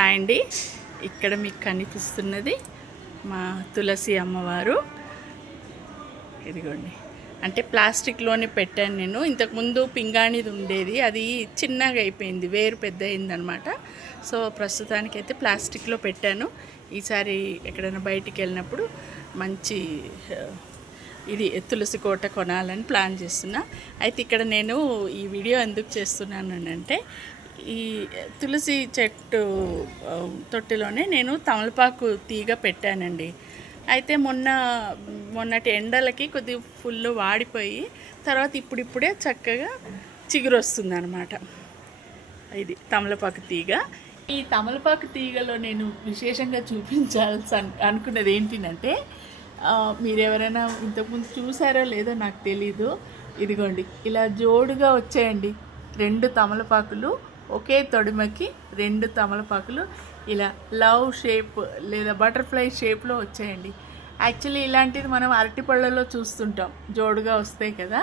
Hi అండి. ఇక్కడ మీకు కనిపిస్తున్నది మా తులసి అమ్మవారు. ఇదిగోండి, అంటే ప్లాస్టిక్లోనే పెట్టాను నేను. ఇంతకుముందు పింగాణిది ఉండేది, అది చిన్నగా అయిపోయింది, వేరు పెద్ద అయిందనమాట. సో ప్రస్తుతానికైతే ప్లాస్టిక్లో పెట్టాను. ఈసారి ఎక్కడైనా బయటికి వెళ్ళినప్పుడు మంచి ఇది తులసి కోట కొనాలని ప్లాన్ చేస్తున్నా. అయితే ఇక్కడ నేను ఈ వీడియో ఎందుకు చేస్తున్నాను అంటే, ఈ తులసి చెట్టు తొట్టిలోనే నేను తమలపాకు తీగ పెట్టానండి. అయితే మొన్నటి ఎండలకి కొద్దిగా ఫుల్ వాడిపోయి తర్వాత ఇప్పుడిప్పుడే చక్కగా చిగురు వస్తుంది అనమాట. ఇది తమలపాకు తీగ. ఈ తమలపాకు తీగలో నేను విశేషంగా చూపించాల్సి అనుకున్నది ఏంటంటే, మీరు ఎవరైనా ఇంతకుముందు చూసారో లేదో నాకు తెలీదు. ఇదిగోండి, ఇలా జోడుగా వచ్చాయండి 2 తమలపాకులు. ఒకే తొడిమకి 2 తమలపాకులు ఇలా లవ్ షేప్ లేదా బటర్ఫ్లై షేప్లో వచ్చాయండి. యాక్చువల్లీ ఇలాంటిది మనం అరటిపళ్ళలో చూస్తుంటాం, జోడుగా వస్తాయి కదా.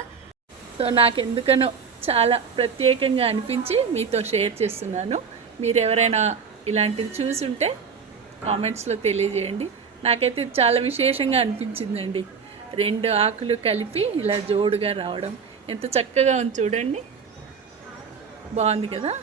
సో నాకు ఎందుకనో చాలా ప్రత్యేకంగా అనిపించి మీతో షేర్ చేస్తున్నాను. మీరు ఎవరైనా ఇలాంటిది చూసుంటే కామెంట్స్లో తెలియజేయండి. నాకైతే చాలా విశేషంగా అనిపించిందండి. 2 ఆకులు కలిపి ఇలా జోడుగా రావడం ఎంత చక్కగా ఉంది చూడండి. బాగుంది కదా.